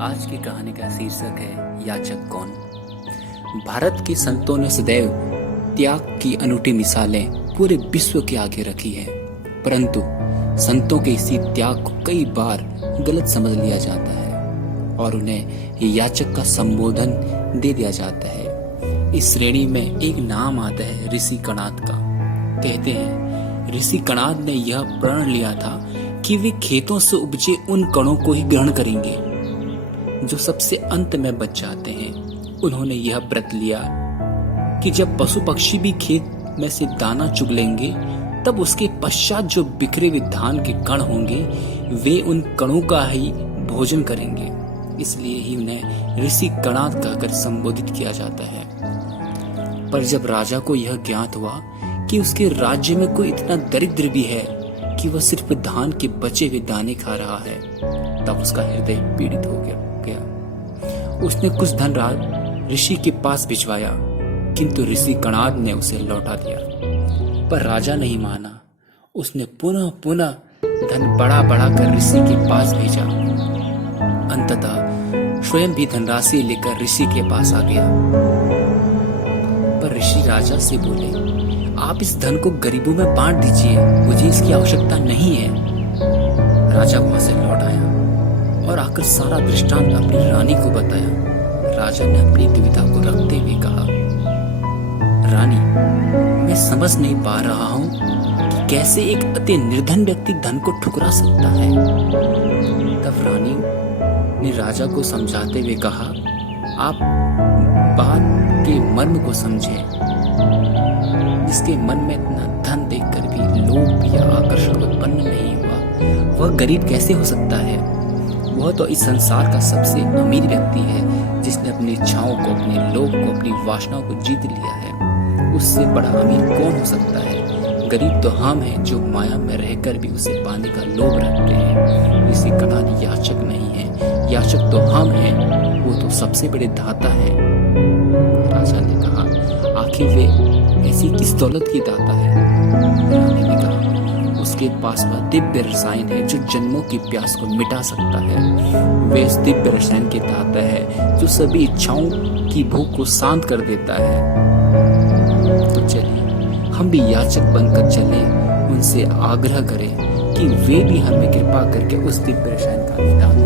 आज की कहानी का शीर्षक है याचक कौन। भारत के संतों ने सदैव त्याग की अनूठी मिसालें पूरे विश्व के आगे रखी है, परंतु संतों के इसी त्याग को कई बार गलत समझ लिया जाता है और उन्हें याचक का संबोधन दे दिया जाता है। इस श्रेणी में एक नाम आता है ऋषि कणाद का। कहते हैं ऋषि कणाद ने यह प्रण लिया था कि वे खेतों से उपजे उन कणों को ही ग्रहण करेंगे जो सबसे अंत में बच जाते हैं। उन्होंने यह व्रत लिया कि जब पशु पक्षी भी खेत में से दाना चुग लेंगे, तब उसके पश्चात जो बिखरे हुए धान के कण होंगे वे उन कणों का ही भोजन करेंगे। इसलिए ही उन्हें ऋषि कणाद कहकर संबोधित किया जाता है। पर जब राजा को यह ज्ञात हुआ कि उसके राज्य में कोई इतना दरिद्र भी है कि वह सिर्फ धान के बचे हुए दाने खा रहा है, तब उसका हृदय पीड़ित हो गया। उसने कुछ धन ऋषि के पास भिजवाया, किंतु ऋषि कणाद ने उसे लौटा दिया। पर राजा नहीं माना। उसने पुनः पुनः धन बढ़ा बढ़ा कर ऋषि के पास भेजा। अंततः स्वयं भी धनराशि लेकर ऋषि के पास आ गया। पर ऋषि राजा से बोले, आप इस धन को गरीबों में बांट दीजिए, मुझे इसकी आवश्यकता नहीं है। राजा वहां से लौट आया और आकर सारा दृष्टांत अपनी रानी को बताया। राजा ने अपनी दुविधा को रखते हुए कहा, रानी, मैं समझ नहीं पा रहा हूं कि कैसे एक अति निर्धन व्यक्ति धन को ठुकरा सकता है। तब रानी ने राजा को समझाते हुए कहा, आप बात के मर्म को समझें। जिसके मन में इतना धन देखकर भी लोभ या आकर्षण उत्पन्न नहीं हुआ, वह गरीब कैसे हो सकता है। वह तो इस संसार का सबसे अमीर व्यक्ति है, जिसने अपनी इच्छाओं को, अपने लोभ को, अपनी वासनाओं को जीत लिया है। उससे बड़ा अमीर कौन हो सकता है। गरीब तो हम हैं जो माया में रहकर भी उसे पाने का लोभ रखते हैं। ऋषि कणाद याचक नहीं है, याचक तो हम हैं, वो तो सबसे बड़े दाता है। राजा ने कहा, आखिर वे ऐसी किस दौलत की दाता है। रानी ने कहा, उसके पास वह दिव्य रसायन है जो जन्मों की प्यास को मिटा सकता है। वे इस दिव्य रसायन के दाता है जो सभी इच्छाओं की भूख को शांत कर देता है। तो चलिए हम भी याचक बनकर चलें, उनसे आग्रह करें कि वे भी हमें कृपा करके उस दिव्य रसायन का दान